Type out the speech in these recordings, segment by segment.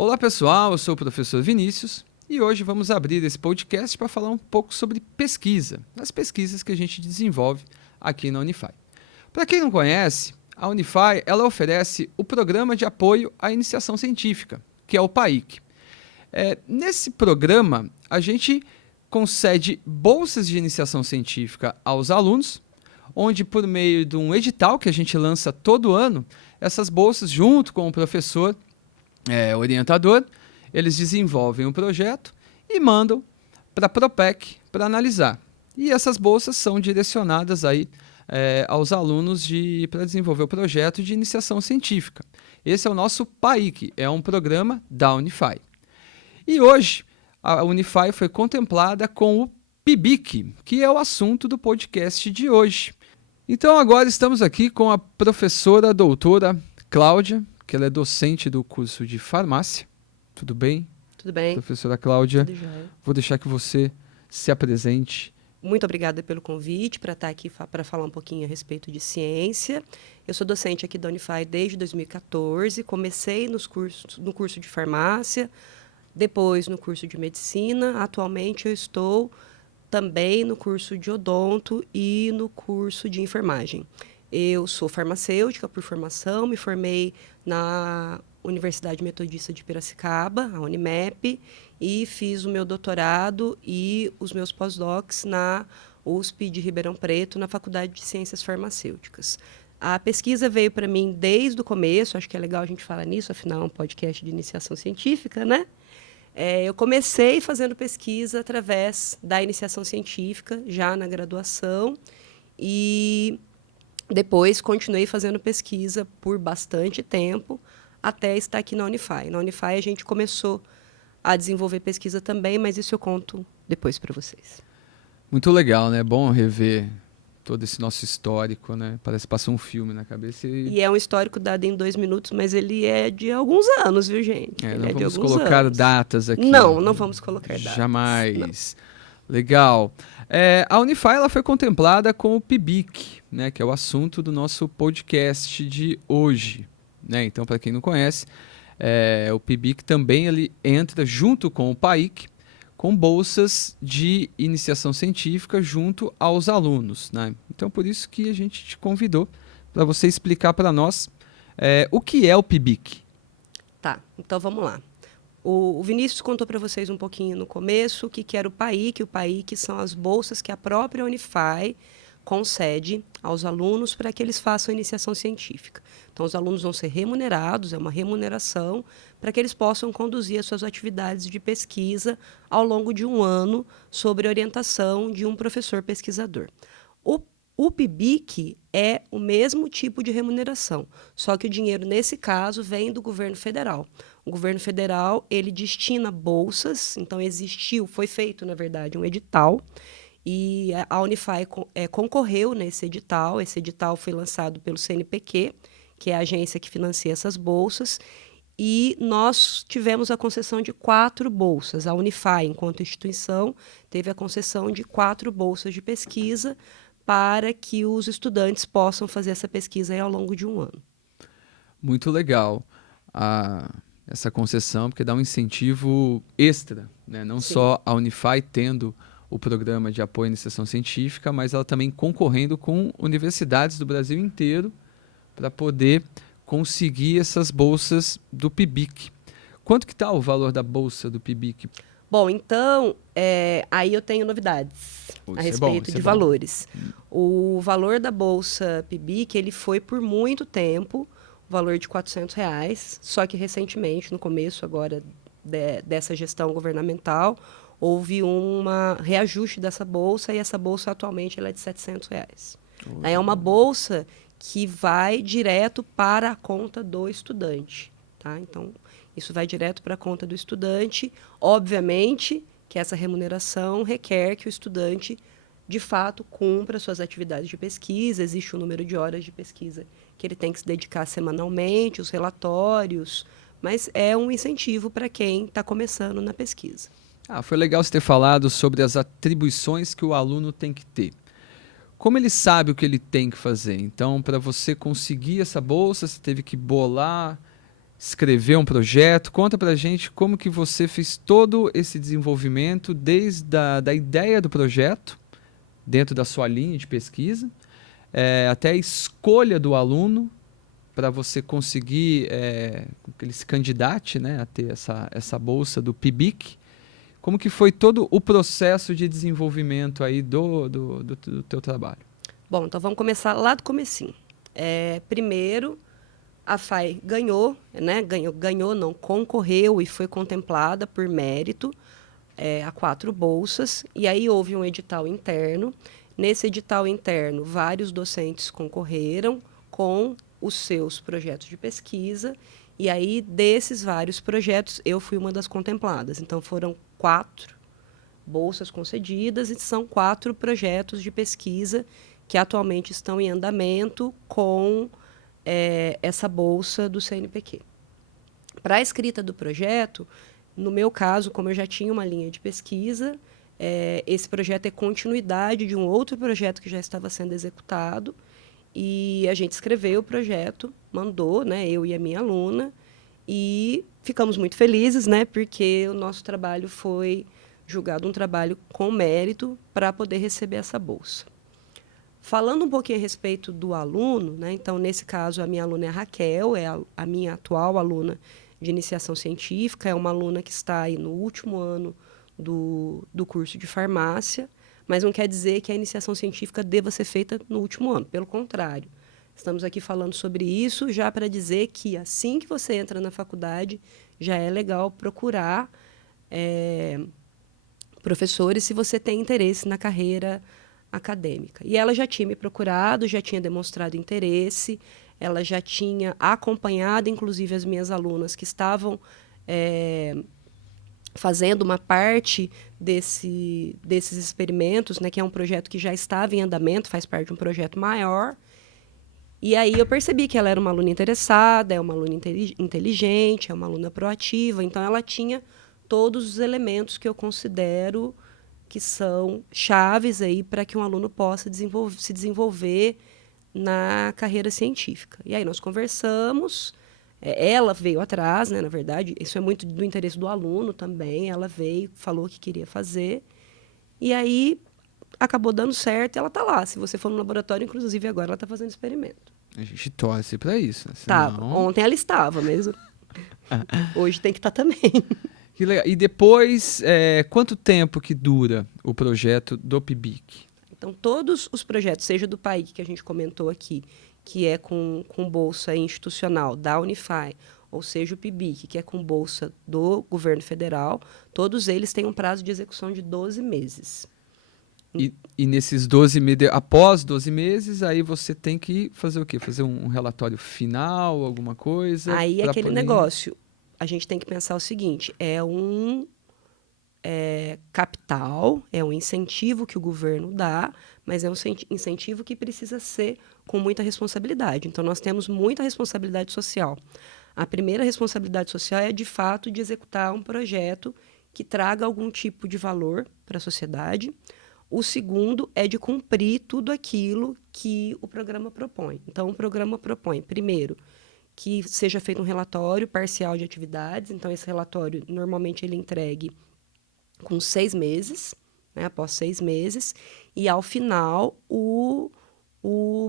Olá pessoal, eu sou o professor Vinícius e hoje vamos abrir esse podcast para falar um pouco sobre pesquisa, as pesquisas que a gente desenvolve aqui na Unify. Para quem não conhece, a Unify ela oferece o Programa de Apoio à Iniciação Científica, que é o PAIC. Nesse programa, a gente concede bolsas de iniciação científica aos alunos, onde por meio de um edital que a gente lança todo ano, essas bolsas, junto com o professor orientador, eles desenvolvem um projeto e mandam para a Propec para analisar. E essas bolsas são direcionadas aí, aos alunos para desenvolver o projeto de iniciação científica. Esse é o nosso PAIC, é um programa da Unify. E hoje a Unify foi contemplada com o PIBIC, que é o assunto do podcast de hoje. Então agora estamos aqui com a professora doutora Cláudia, que ela é docente do curso de farmácia. Tudo bem? Tudo bem. Professora Cláudia, Tudo jóia. Vou deixar que você se apresente. Muito obrigada pelo convite para estar aqui para falar um pouquinho a respeito de ciência. Eu sou docente aqui da Unify desde 2014, comecei no curso de farmácia, depois no curso de medicina. Atualmente eu estou também no curso de odonto e no curso de enfermagem. Eu sou farmacêutica por formação, me formei na Universidade Metodista de Piracicaba, a Unimep, e fiz o meu doutorado e os meus pós-docs na USP de Ribeirão Preto, na Faculdade de Ciências Farmacêuticas. A pesquisa veio para mim desde o começo, acho que é legal a gente falar nisso, afinal é um podcast de iniciação científica, né? Eu comecei fazendo pesquisa através da iniciação científica, já na graduação, e depois continuei fazendo pesquisa por bastante tempo, até estar aqui na Unify. Na Unify a gente começou a desenvolver pesquisa também, mas isso eu conto depois para vocês. Muito legal, né? Bom rever todo esse nosso histórico, né? Parece que passa um filme na cabeça. E é um histórico dado em 2 minutos, mas ele é de alguns anos, viu, gente? Não vamos colocar datas aqui. Não vamos colocar datas. Jamais. Não. Legal. A Unify ela foi contemplada com o PIBIC, né? Que é o assunto do nosso podcast de hoje. Né? Então, para quem não conhece, o PIBIC também ele entra junto com o PAIC, com bolsas de iniciação científica junto aos alunos. Né? Então, por isso que a gente te convidou para você explicar para nós o que é o PIBIC. Tá, então vamos lá. O Vinícius contou para vocês um pouquinho no começo o que era o PAIC. O PAIC são as bolsas que a própria Unify concede aos alunos para que eles façam a iniciação científica. Então, os alunos vão ser remunerados, é uma remuneração, para que eles possam conduzir as suas atividades de pesquisa ao longo de um ano, sob a orientação de um professor pesquisador. O PIBIC é o mesmo tipo de remuneração, só que o dinheiro, nesse caso, vem do governo federal. O governo federal, ele destina bolsas, então foi feito, na verdade, um edital, e a Unify concorreu nesse edital. Esse edital foi lançado pelo CNPq, que é a agência que financia essas bolsas, e nós tivemos a concessão de 4 bolsas. A Unify, enquanto instituição, teve a concessão de 4 bolsas de pesquisa para que os estudantes possam fazer essa pesquisa aí ao longo de um ano. Muito legal essa concessão, porque dá um incentivo extra, né? Não Sim. Só a Unify tendo o programa de apoio à iniciação científica, mas ela também concorrendo com universidades do Brasil inteiro para poder conseguir essas bolsas do PIBIC. Quanto que está o valor da bolsa do PIBIC? Bom, então, aí eu tenho novidades a respeito de valores. O valor da bolsa PIBIC, ele foi por muito tempo o valor de R$400, só que recentemente, no começo agora dessa gestão governamental, houve um reajuste dessa bolsa, e essa bolsa atualmente ela é de R$700. É uma bolsa que vai direto para a conta do estudante. Tá? Então, isso vai direto para a conta do estudante. Obviamente que essa remuneração requer que o estudante, de fato, cumpra suas atividades de pesquisa. Existe um número de horas de pesquisa que ele tem que se dedicar semanalmente, os relatórios, mas é um incentivo para quem está começando na pesquisa. Foi legal você ter falado sobre as atribuições que o aluno tem que ter. Como ele sabe o que ele tem que fazer? Então, para você conseguir essa bolsa, você teve que bolar escrever um projeto. Conta pra gente como que você fez todo esse desenvolvimento desde da ideia do projeto, dentro da sua linha de pesquisa, até a escolha do aluno para você conseguir que ele se candidate, né, a ter essa bolsa do PIBIC. Como que foi todo o processo de desenvolvimento aí do teu trabalho? Bom, então vamos começar lá do comecinho. Primeiro, a FAI ganhou, né? Ganhou não, concorreu e foi contemplada por mérito a 4 bolsas. E aí houve um edital interno. Nesse edital interno, vários docentes concorreram com os seus projetos de pesquisa. E aí, desses vários projetos, eu fui uma das contempladas. Então, foram 4 bolsas concedidas e são 4 projetos de pesquisa que atualmente estão em andamento com essa bolsa do CNPq. Para a escrita do projeto, no meu caso, como eu já tinha uma linha de pesquisa, esse projeto é continuidade de um outro projeto que já estava sendo executado, e a gente escreveu o projeto, mandou, né, eu e a minha aluna, e ficamos muito felizes, né, porque o nosso trabalho foi julgado um trabalho com mérito para poder receber essa bolsa. Falando um pouquinho a respeito do aluno, né, então, nesse caso, a minha aluna é a Raquel, é a minha atual aluna de iniciação científica, é uma aluna que está aí no último ano do curso de farmácia, mas não quer dizer que a iniciação científica deva ser feita no último ano, pelo contrário. Estamos aqui falando sobre isso já para dizer que assim que você entra na faculdade, já é legal procurar professores se você tem interesse na carreira acadêmica. E ela já tinha me procurado, já tinha demonstrado interesse, ela já tinha acompanhado, inclusive, as minhas alunas que estavam fazendo uma parte desses experimentos, né, que é um projeto que já estava em andamento, faz parte de um projeto maior. E aí eu percebi que ela era uma aluna interessada, é uma aluna inteligente, é uma aluna proativa, então ela tinha todos os elementos que eu considero que são chaves aí para que um aluno possa se desenvolver na carreira científica. E aí nós conversamos, ela veio atrás, né, na verdade, isso é muito do interesse do aluno também, ela veio, falou o que queria fazer, e aí acabou dando certo e ela está lá. Se você for no laboratório, inclusive agora ela está fazendo experimento. A gente torce para isso. Né? Tava. Ontem ela estava mesmo. Hoje tem que estar também. Que legal. E depois, quanto tempo que dura o projeto do PIBIC? Então, todos os projetos, seja do PAIC, que a gente comentou aqui, que é com bolsa institucional da Unify, ou seja, o PIBIC, que é com bolsa do governo federal, todos eles têm um prazo de execução de 12 meses. E nesses 12 meses, após 12 meses, aí você tem que fazer o quê? Fazer um relatório final, alguma coisa? Aí é aquele negócio. A gente tem que pensar o seguinte, é um capital, é um incentivo que o governo dá, mas é um incentivo que precisa ser com muita responsabilidade. Então, nós temos muita responsabilidade social. A primeira responsabilidade social é, de fato, de executar um projeto que traga algum tipo de valor para a sociedade. O segundo é de cumprir tudo aquilo que o programa propõe. Então, o programa propõe, primeiro, que seja feito um relatório parcial de atividades. Então, esse relatório, normalmente, ele é entregue com 6 meses, né, após 6 meses. E, ao final, o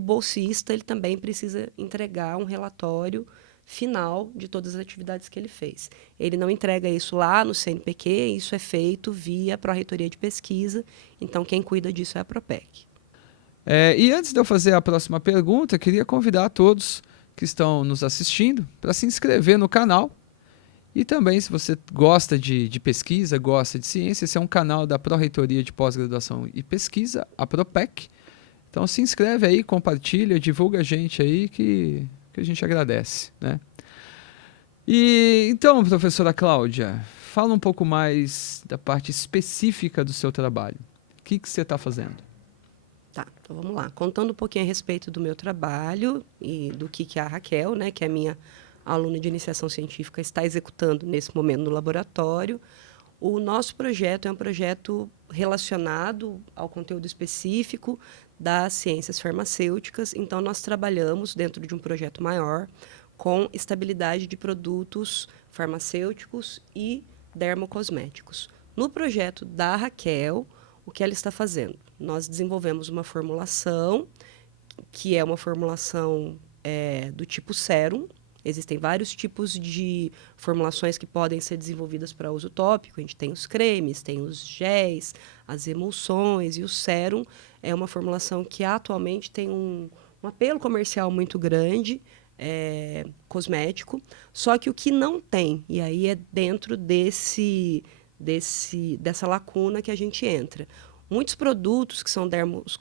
bolsista ele também precisa entregar um relatório final de todas as atividades que ele fez. Ele não entrega isso lá no CNPq, isso é feito via Pró-Reitoria de Pesquisa, então quem cuida disso é a Propec. E antes de eu fazer a próxima pergunta, queria convidar a todos que estão nos assistindo para se inscrever no canal. E também, se você gosta de pesquisa, gosta de ciência, esse é um canal da Pró-Reitoria de Pós-Graduação e Pesquisa, a Propec. Então se inscreve aí, compartilha, divulga a gente aí que a gente agradece, né? E então, professora Cláudia, fala um pouco mais da parte específica do seu trabalho. O que você está fazendo? Tá, então vamos lá. Contando um pouquinho a respeito do meu trabalho e do que a Raquel, né, que é a minha aluna de iniciação científica, está executando nesse momento no laboratório. O nosso projeto é um projeto relacionado ao conteúdo específico das ciências farmacêuticas. Então, nós trabalhamos dentro de um projeto maior com estabilidade de produtos farmacêuticos e dermocosméticos. No projeto da Raquel, o que ela está fazendo? Nós desenvolvemos uma formulação, que é uma formulação do tipo sérum. Existem vários tipos de formulações que podem ser desenvolvidas para uso tópico. A gente tem os cremes, tem os géis, as emulsões, e o sérum é uma formulação que atualmente tem um apelo comercial muito grande, cosmético. Só que o que não tem, e aí é dentro dessa lacuna que a gente entra. Muitos produtos que são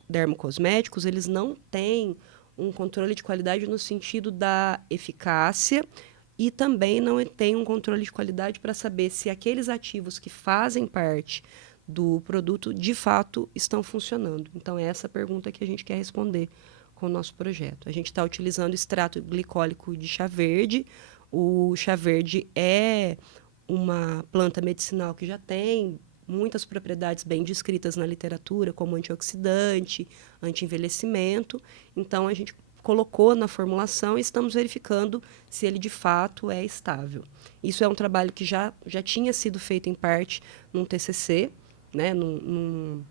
dermocosméticos, eles não têm um controle de qualidade no sentido da eficácia e também não tem um controle de qualidade para saber se aqueles ativos que fazem parte do produto de fato estão funcionando. Então, é essa pergunta que a gente quer responder com o nosso projeto. A gente está utilizando extrato glicólico de chá verde. O chá verde é uma planta medicinal que já tem muitas propriedades bem descritas na literatura, como antioxidante, anti-envelhecimento. Então, a gente colocou na formulação e estamos verificando se ele, de fato, é estável. Isso é um trabalho que já tinha sido feito, em parte, num TCC, né, num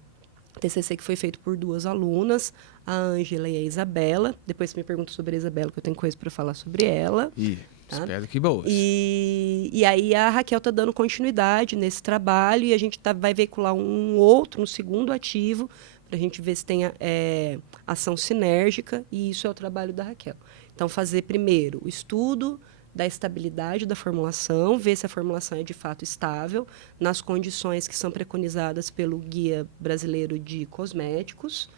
TCC que foi feito por 2 alunas, a Ângela e a Isabela. Depois você me pergunta sobre a Isabela, que eu tenho coisa para falar sobre ela. Tá? Espero que boas. E aí a Raquel está dando continuidade nesse trabalho e a gente vai veicular um segundo ativo, para a gente ver se tem ação sinérgica, e isso é o trabalho da Raquel. Então, fazer primeiro o estudo da estabilidade da formulação, ver se a formulação é de fato estável, nas condições que são preconizadas pelo Guia Brasileiro de Cosméticos,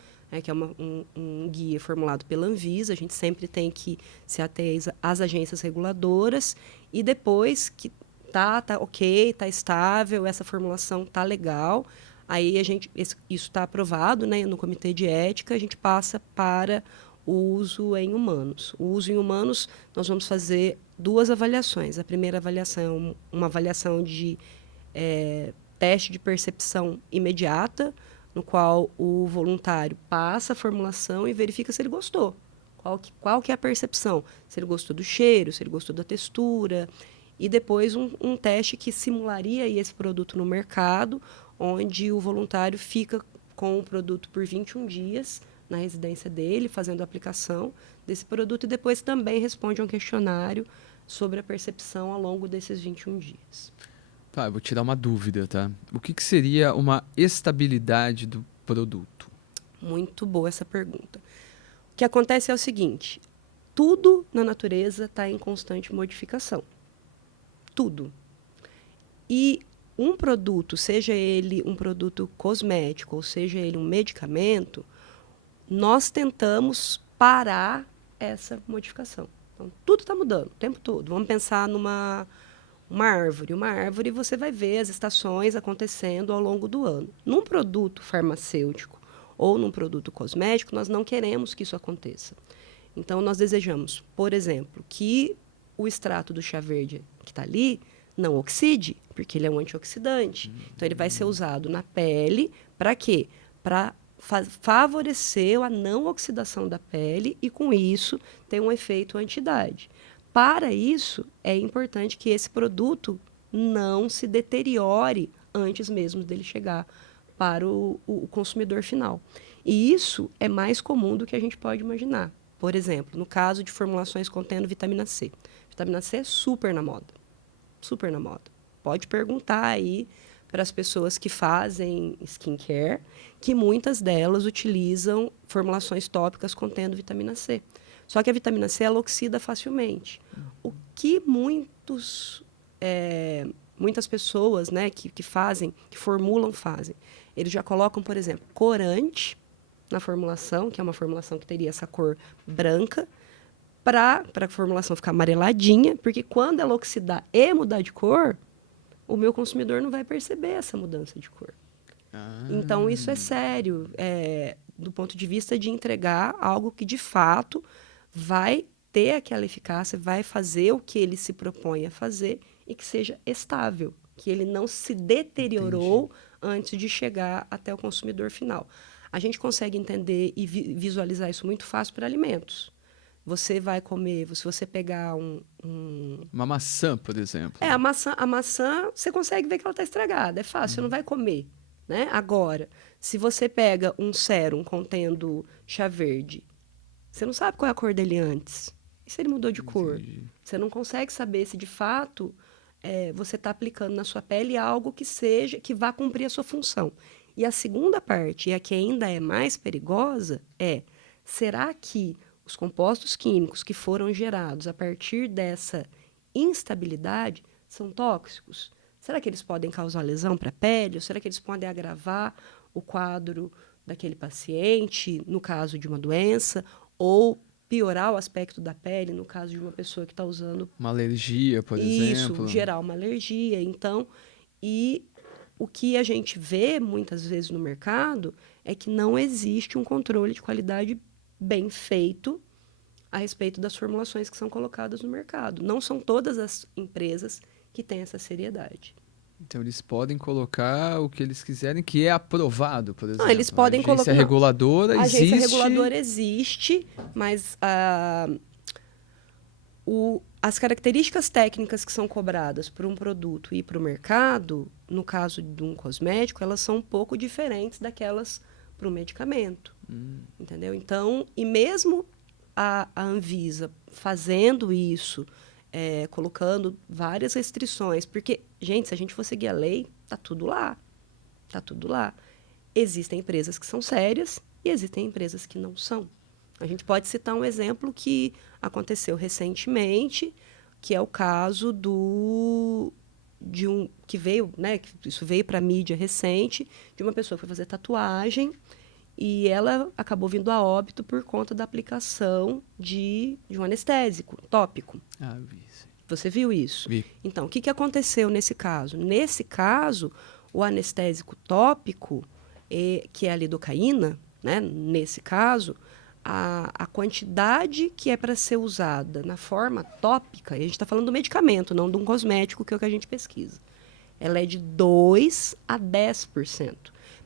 que é um guia formulado pela Anvisa. A gente sempre tem que se ater às agências reguladoras, e depois que tá ok, está estável, essa formulação está legal, aí isso está aprovado, né, no Comitê de Ética, a gente passa para o uso em humanos. O uso em humanos, nós vamos fazer 2 avaliações. A primeira avaliação é uma avaliação de teste de percepção imediata, no qual o voluntário passa a formulação e verifica se ele gostou. Qual que é a percepção? Se ele gostou do cheiro, se ele gostou da textura. E depois um teste que simularia aí esse produto no mercado, onde o voluntário fica com o produto por 21 dias na residência dele, fazendo a aplicação desse produto, e depois também responde a um questionário sobre a percepção ao longo desses 21 dias. Tá, eu vou tirar uma dúvida, tá? O que seria uma estabilidade do produto? Muito boa essa pergunta. O que acontece é o seguinte: tudo na natureza está em constante modificação. Tudo. E um produto, seja ele um produto cosmético ou seja ele um medicamento, nós tentamos parar essa modificação. Então, tudo está mudando o tempo todo. Vamos pensar numa árvore. Uma árvore, você vai ver as estações acontecendo ao longo do ano. Num produto farmacêutico ou num produto cosmético, nós não queremos que isso aconteça. Então, nós desejamos, por exemplo, que o extrato do chá verde que está ali não oxide, porque ele é um antioxidante. Então, ele vai ser usado na pele para quê? Para favorecer a não oxidação da pele e, com isso, ter um efeito anti-idade. Para isso, é importante que esse produto não se deteriore antes mesmo dele chegar para o consumidor final. E isso é mais comum do que a gente pode imaginar. Por exemplo, no caso de formulações contendo vitamina C. Vitamina C é super na moda. Super na moda. Pode perguntar aí para as pessoas que fazem skincare, que muitas delas utilizam formulações tópicas contendo vitamina C. Só que a vitamina C, ela oxida facilmente. O que muitas pessoas, né, que formulam, fazem. Eles já colocam, por exemplo, corante na formulação, que é uma formulação que teria essa cor branca, para a formulação ficar amareladinha, porque quando ela oxidar e mudar de cor, o meu consumidor não vai perceber essa mudança de cor. Então, isso é sério, do ponto de vista de entregar algo que, de fato, vai ter aquela eficácia, vai fazer o que ele se propõe a fazer e que seja estável, que ele não se deteriorou antes de chegar até o consumidor final. A gente consegue entender e visualizar isso muito fácil para alimentos. você vai comer, se você pegar Uma maçã, por exemplo. a maçã, você consegue ver que ela está estragada, é fácil, você não vai comer, né? Agora, se você pega um sérum contendo chá verde, você não sabe qual é a cor dele antes. E se ele mudou de cor? Entendi. Você não consegue saber se de fato você está aplicando na sua pele algo que vá cumprir a sua função. E a segunda parte, e a que ainda é mais perigosa, será que os compostos químicos que foram gerados a partir dessa instabilidade são tóxicos? Será que eles podem causar lesão para a pele? Ou será que eles podem agravar o quadro daquele paciente, no caso de uma doença? Ou piorar o aspecto da pele, no caso de uma pessoa que está usando Uma alergia, por isso, exemplo. gerar uma alergia. Então, e o que a gente vê muitas vezes no mercado é que não existe um controle de qualidade bem feito a respeito das formulações que são colocadas no mercado. Não são todas as empresas que têm essa seriedade. Então eles podem colocar o que eles quiserem, que é aprovado, por exemplo. Não, eles podem a agência colocar. reguladora A agência existe. reguladora existe, mas as características técnicas que são cobradas para um produto e para o mercado, no caso de um cosmético, elas são um pouco diferentes daquelas para o medicamento. Entendeu? Então, e mesmo a Anvisa fazendo isso, colocando várias restrições, porque, gente, se a gente for seguir a lei, tá tudo lá. Tá tudo lá. Existem empresas que são sérias e existem empresas que não são. A gente pode citar um exemplo que aconteceu recentemente, que é o caso que veio, né, que isso veio para a mídia recente, de uma pessoa que foi fazer tatuagem e ela acabou vindo a óbito por conta da aplicação de um anestésico tópico. Ah, vi. Sim. Você viu isso? Vi. Então, o que aconteceu nesse caso? Nesse caso, o anestésico tópico, que é a lidocaína, né, nesse caso, a quantidade que é para ser usada na forma tópica, e a gente está falando do medicamento, não de um cosmético, que é o que a gente pesquisa, ela é de 2 a 10%.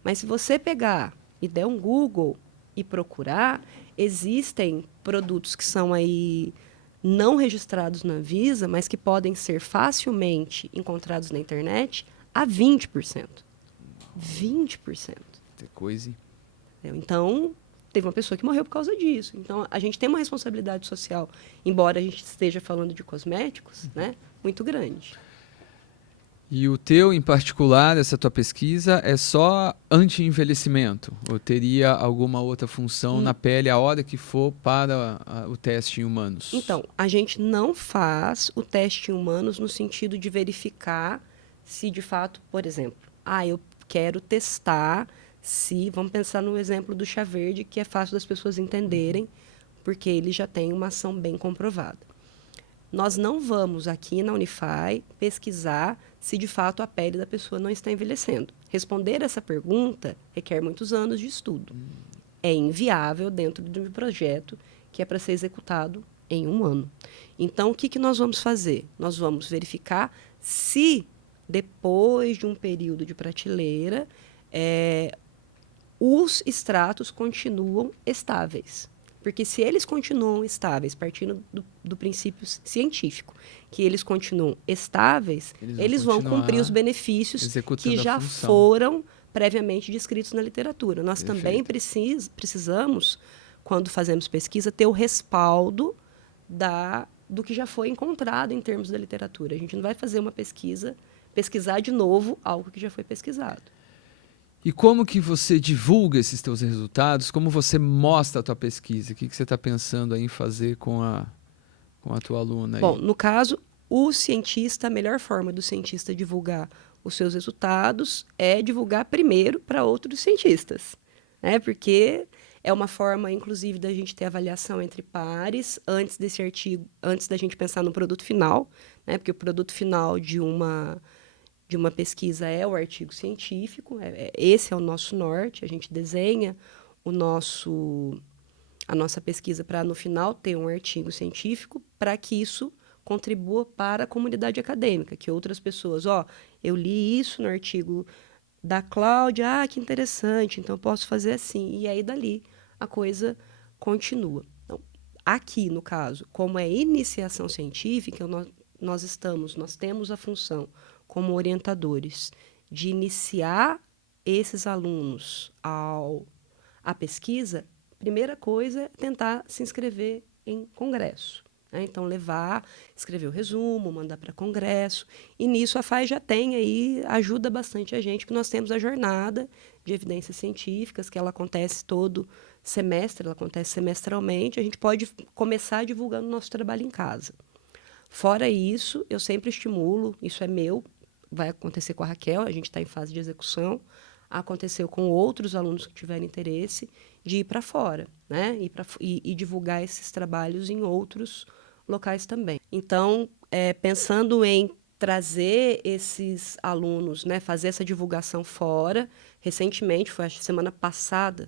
Mas se você pegar e der um Google e procurar, existem produtos que são aí não registrados na Anvisa, mas que podem ser facilmente encontrados na internet, a 20%. 20%. Tem coisa, hein? Então, teve uma pessoa que morreu por causa disso. Então, a gente tem uma responsabilidade social, embora a gente esteja falando de cosméticos, né, muito grande. E o teu, em particular, essa tua pesquisa, é só anti-envelhecimento? Ou teria alguma outra função na pele a hora que for para o teste em humanos? Então, a gente não faz o teste em humanos no sentido de verificar se, de fato, por exemplo, eu quero testar se... Vamos pensar no exemplo do chá verde, que é fácil das pessoas entenderem, porque ele já tem uma ação bem comprovada. Nós não vamos aqui na Unify pesquisar se de fato a pele da pessoa não está envelhecendo. Responder essa pergunta requer muitos anos de estudo. É inviável dentro de um projeto que é para ser executado em 1 ano. Então, o que nós vamos fazer? Nós vamos verificar se, depois de um período de prateleira, os extratos continuam estáveis. Porque se eles continuam estáveis, partindo do princípio científico, que eles continuam estáveis, eles vão cumprir os benefícios que já foram previamente descritos na literatura. Nós também precisamos, quando fazemos pesquisa, ter o respaldo do que já foi encontrado em termos da literatura. A gente não vai fazer uma pesquisar de novo algo que já foi pesquisado. E como que você divulga esses teus resultados? Como você mostra a tua pesquisa? O que você está pensando aí em fazer com a tua aluna aí? Bom, no caso, a melhor forma do cientista divulgar os seus resultados é divulgar primeiro para outros cientistas, né? Porque é uma forma, inclusive, da gente ter avaliação entre pares antes desse artigo, antes da gente pensar no produto final, né? Porque o produto final de uma pesquisa é o artigo científico, esse é o nosso norte, a gente desenha a nossa pesquisa para, no final, ter um artigo científico para que isso contribua para a comunidade acadêmica, que outras pessoas, eu li isso no artigo da Cláudia, que interessante, então eu posso fazer assim, e aí dali a coisa continua. Então, aqui, no caso, como é iniciação científica, nós temos a função, como orientadores, de iniciar esses alunos à pesquisa. Primeira coisa é tentar se inscrever em congresso. Então, escrever o resumo, mandar para congresso. E nisso a FAI já tem aí, ajuda bastante a gente, porque nós temos a jornada de evidências científicas, que ela acontece todo semestre, ela acontece semestralmente. A gente pode começar divulgando o nosso trabalho em casa. Fora isso, eu sempre estimulo, isso é meu, vai acontecer com a Raquel, a gente está em fase de execução, aconteceu com outros alunos que tiverem interesse, de ir para fora, né? E divulgar esses trabalhos em outros locais também. Então, pensando em trazer esses alunos, né, fazer essa divulgação fora, recentemente, foi acho, semana passada,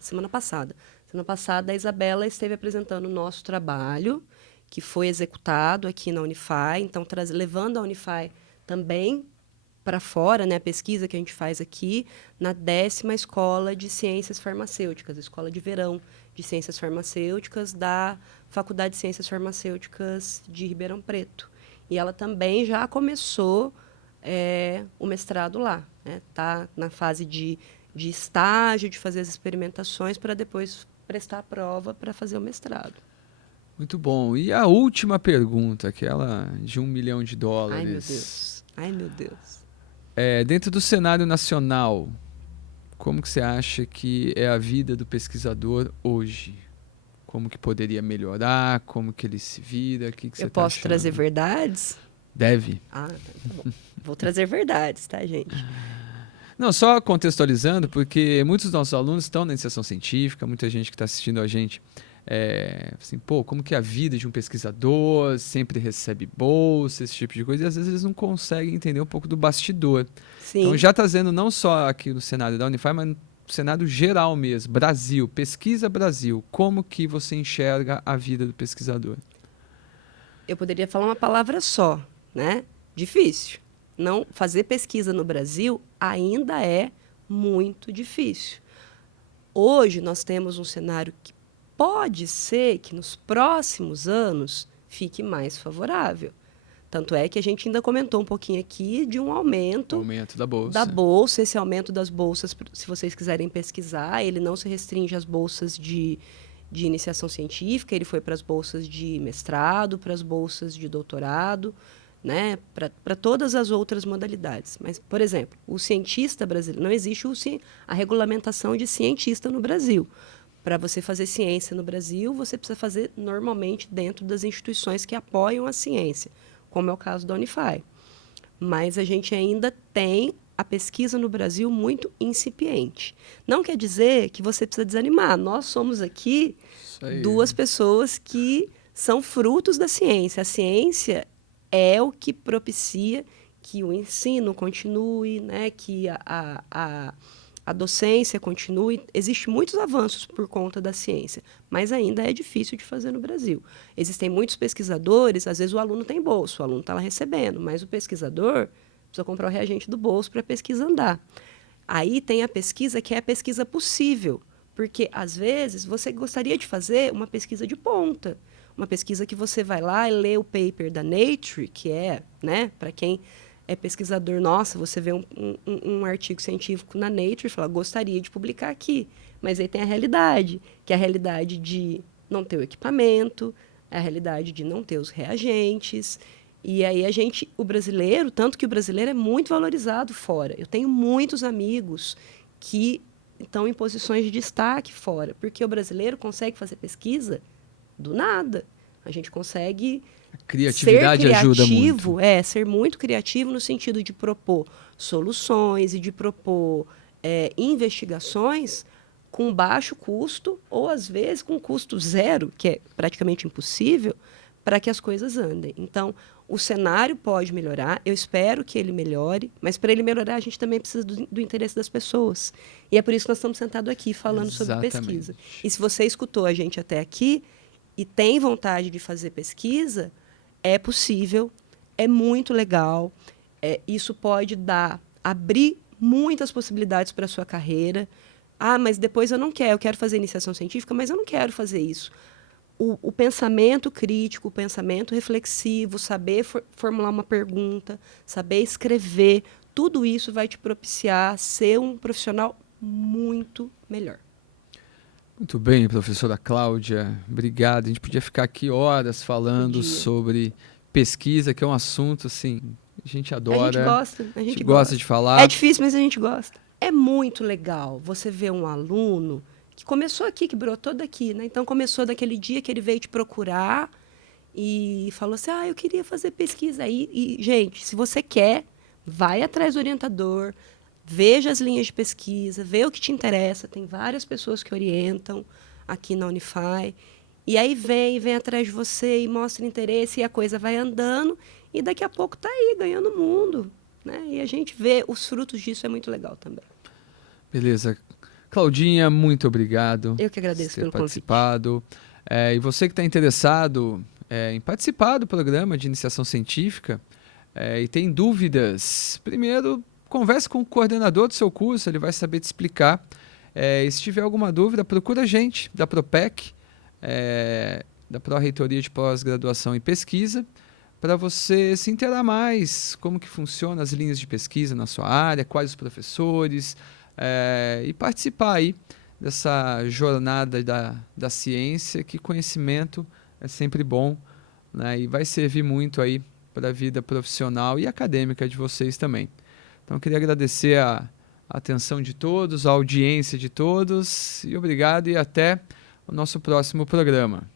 a Isabela esteve apresentando o nosso trabalho, que foi executado aqui na Unify, então levando a Unify também para fora, né, a pesquisa que a gente faz aqui na 10ª Escola de Ciências Farmacêuticas, Escola de Verão de Ciências Farmacêuticas da Faculdade de Ciências Farmacêuticas de Ribeirão Preto. E ela também já começou o mestrado lá, né? Tá na fase de estágio, de fazer as experimentações para depois prestar a prova para fazer o mestrado. Muito bom. E a última pergunta, aquela de $1 milhão. Ai, meu Deus. Ai, meu Deus. Dentro do cenário nacional, como que você acha que é a vida do pesquisador hoje? Como que poderia melhorar? Como que ele se vira? O que você Eu posso trazer verdades? Deve. Ah, tá bom. Vou trazer verdades, tá, gente? Não, só contextualizando, porque muitos dos nossos alunos estão na iniciação científica, muita gente que está assistindo a gente, assim, pô, como que é a vida de um pesquisador, sempre recebe bolsa, esse tipo de coisa, e às vezes eles não conseguem entender um pouco do bastidor. Sim. Então, já trazendo não só aqui no cenário da Unify, mas no cenário geral mesmo, Brasil, pesquisa Brasil, como que você enxerga a vida do pesquisador? Eu poderia falar uma palavra só, né? Difícil. Não fazer pesquisa no Brasil ainda é muito difícil. Hoje nós temos um cenário que pode ser que nos próximos anos fique mais favorável. Tanto é que a gente ainda comentou um pouquinho aqui de um aumento da bolsa. Esse aumento das bolsas, se vocês quiserem pesquisar, ele não se restringe às bolsas de iniciação científica, ele foi para as bolsas de mestrado, para as bolsas de doutorado, né, para todas as outras modalidades. Mas, por exemplo, o cientista brasileiro, não existe a regulamentação de cientista no Brasil. Para você fazer ciência no Brasil, você precisa fazer normalmente dentro das instituições que apoiam a ciência, como é o caso da Unify. Mas a gente ainda tem a pesquisa no Brasil muito incipiente. Não quer dizer que você precisa desanimar. Nós somos aqui duas pessoas que são frutos da ciência. A ciência é o que propicia que o ensino continue, né, que a docência continue. Existem muitos avanços por conta da ciência, mas ainda é difícil de fazer no Brasil. Existem muitos pesquisadores, às vezes o aluno tem bolsa, o aluno está lá recebendo, mas o pesquisador precisa comprar o reagente do bolso para a pesquisa andar. Aí tem a pesquisa que é a pesquisa possível, porque, às vezes, você gostaria de fazer uma pesquisa de ponta, uma pesquisa que você vai lá e lê o paper da Nature, que é, né, para quem é pesquisador, nossa, você vê um artigo científico na Nature e fala, gostaria de publicar aqui. Mas aí tem a realidade, que é a realidade de não ter o equipamento, a realidade de não ter os reagentes. E aí o brasileiro, tanto que o brasileiro é muito valorizado fora. Eu tenho muitos amigos que estão em posições de destaque fora, porque o brasileiro consegue fazer pesquisa do nada. A gente consegue criatividade ser criativo, ajuda muito. Ser muito criativo no sentido de propor soluções e de propor investigações com baixo custo ou, às vezes, com custo zero, que é praticamente impossível, para que as coisas andem. Então, o cenário pode melhorar, eu espero que ele melhore, mas para ele melhorar a gente também precisa do interesse das pessoas. E é por isso que nós estamos sentados aqui falando sobre pesquisa. E se você escutou a gente até aqui e tem vontade de fazer pesquisa, é possível, é muito legal, isso pode abrir muitas possibilidades para a sua carreira. Ah, mas depois eu quero fazer iniciação científica, mas eu não quero fazer isso. o pensamento crítico, o pensamento reflexivo, saber formular uma pergunta, saber escrever, tudo isso vai te propiciar ser um profissional muito melhor. Muito bem, professora Cláudia, obrigado. A gente podia ficar aqui horas falando sobre pesquisa, que é um assunto assim, a gente adora. A gente gosta de falar. É difícil, mas a gente gosta. É muito legal você ver um aluno que começou aqui, que brotou daqui, né? Então começou daquele dia que ele veio te procurar e falou assim: eu queria fazer pesquisa aí. E, gente, se você quer, vai atrás do orientador, veja as linhas de pesquisa, vê o que te interessa. Tem várias pessoas que orientam aqui na Unify. E aí vem atrás de você e mostra interesse, e a coisa vai andando, e daqui a pouco está aí, ganhando o mundo. Né? E a gente vê os frutos disso, é muito legal também. Beleza. Claudinha, muito obrigado. Eu que agradeço pelo participado. E você que está interessado em participar do programa de iniciação científica e tem dúvidas, primeiro converse com o coordenador do seu curso, ele vai saber te explicar. E se tiver alguma dúvida, procura a gente da Propec, da Pró-Reitoria de Pós-Graduação e Pesquisa, para você se inteirar mais como que funcionam as linhas de pesquisa na sua área, quais os professores, e participar aí dessa jornada da ciência, que conhecimento é sempre bom, né, e vai servir muito aí para a vida profissional e acadêmica de vocês também. Então, eu queria agradecer a atenção de todos, a audiência de todos, e obrigado, e até o nosso próximo programa.